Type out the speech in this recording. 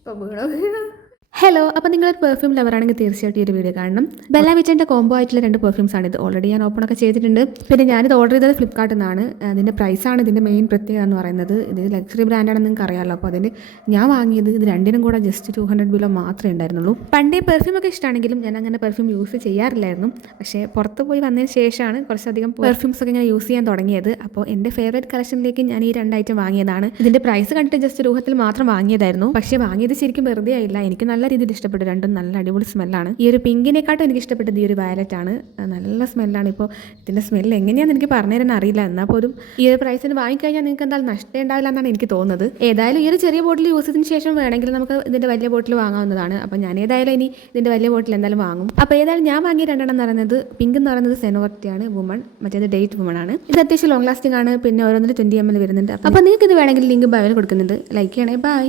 ഇപ്പം വീണോ. ഹലോ, അപ്പോൾ നിങ്ങളൊരു പെർഫ്യൂം ലവറാണെങ്കിൽ തീർച്ചയായിട്ടും ഈ ഒരു വീഡിയോ കാണണം. ബെല്ല വിറ്റൻ്റെ കോംബോ ആയിട്ടുള്ള 2 പെർഫ്യൂംസ് ആണ് ഇത്. ഓൾറെഡി ഞാൻ ഓപ്പൺ ഒക്കെ ചെയ്തിട്ടുണ്ട്. പിന്നെ ഞാനിത് ഓർഡർ ചെയ്തത് ഫ്ലിപ്കാർട്ടിൽ നിന്നാണ്. അതിൻ്റെ പ്രൈസാണ് ഇതിൻ്റെ മെയിൻ പ്രത്യേകത എന്ന് പറയുന്നത്. ഇത് ലക്സറി ബ്രാൻഡാണെന്ന് നിങ്ങൾക്ക് അറിയാമല്ലോ. അപ്പോൾ അതിന് ഞാൻ വാങ്ങിയത് ഇത് രണ്ടിനും കൂടെ ജസ്റ്റ് 200 ബിലോ മാത്രമേ ഉണ്ടായിരുന്നുള്ളൂ. പണ്ടേ പെർഫ്യൂം ഒക്കെ ഇഷ്ടമാണെങ്കിലും ഞാൻ അങ്ങനെ പെർഫ്യൂം യൂസ് ചെയ്യാറില്ലായിരുന്നു. പക്ഷേ പുറത്ത് പോയി വന്നതിന് ശേഷമാണ് കുറച്ചധികം പെർഫ്യൂംസ് ഒക്കെ ഇങ്ങനെ യൂസ് ചെയ്യാൻ തുടങ്ങിയത്. അപ്പോൾ എൻ്റെ ഫേവറേറ്റ് കളക്ഷനിലേക്ക് ഞാൻ ഈ 2 ഐറ്റം വാങ്ങിയതാണ്. ഇതിൻ്റെ പ്രൈസ് കണ്ടിട്ട് ജസ്റ്റ് രൂപത്തിൽ മാത്രം വാങ്ങിയതായിരുന്നു. പക്ഷേ വാങ്ങിയത് ശരിക്കും വെറുതെ ആയില്ല. എനിക്ക് നല്ല രീതിയിൽ ഇഷ്ടപ്പെട്ടു. രണ്ടും നല്ല അടിപൊളി സ്മെല്ലാണ്. ഈ ഒരു പിങ്കിനെക്കാട്ടും എനിക്ക് ഇഷ്ടപ്പെട്ടത് ഈ ഒരു വയലറ്റ് ആണ്. നല്ല സ്മെല്ലാണ്. ഇപ്പോൾ ഇതിൻ്റെ സ്മെല്ല് എങ്ങനെയാണെന്ന് എനിക്ക് പറഞ്ഞുതരാൻ അറിയില്ല. എന്നാൽ പോലും ഈ ഒരു പ്രൈസിന് വാങ്ങിക്കഴിഞ്ഞാൽ നിങ്ങൾക്ക് എന്തായാലും നഷ്ടം ഉണ്ടാവില്ല എന്നാണ് എനിക്ക് തോന്നുന്നത്. ഏതായാലും ഈ ഒരു ചെറിയ ബോട്ടിൽ യൂസ് ചെയ്തതിന് ശേഷം വേണമെങ്കിൽ നമുക്ക് ഇതിൻ്റെ വലിയ ബോട്ടിൽ വാങ്ങാവുന്നതാണ്. അപ്പോൾ ഞാൻ ഏതായാലും ഇനി ഇതിൻ്റെ വലിയ ബോട്ടിൽ എന്തായാലും വാങ്ങും. അപ്പോൾ ഏതായാലും ഞാൻ വാങ്ങിയ 2 എന്ന് പറയുന്നത് പിങ്ക് എന്ന് പറയുന്നത് സെനോർട്ടിയാണ് വുമൺ, മറ്റേത് ഡേറ്റ് വുമൺ ആണ്. ഇത് അത്യാവശ്യം ലോങ് ലാസ്റ്റിംഗ് ആണ്. പിന്നെ ഓരോന്നിൽ 20 ml വരുന്നുണ്ട്. അപ്പോൾ നിങ്ങൾക്ക് ഇത് വേണമെങ്കിൽ ലിങ്ക് ബയോയിൽ കൊടുക്കുന്നുണ്ട്. ലൈക്ക് ചെയ്യണേ. ബൈ.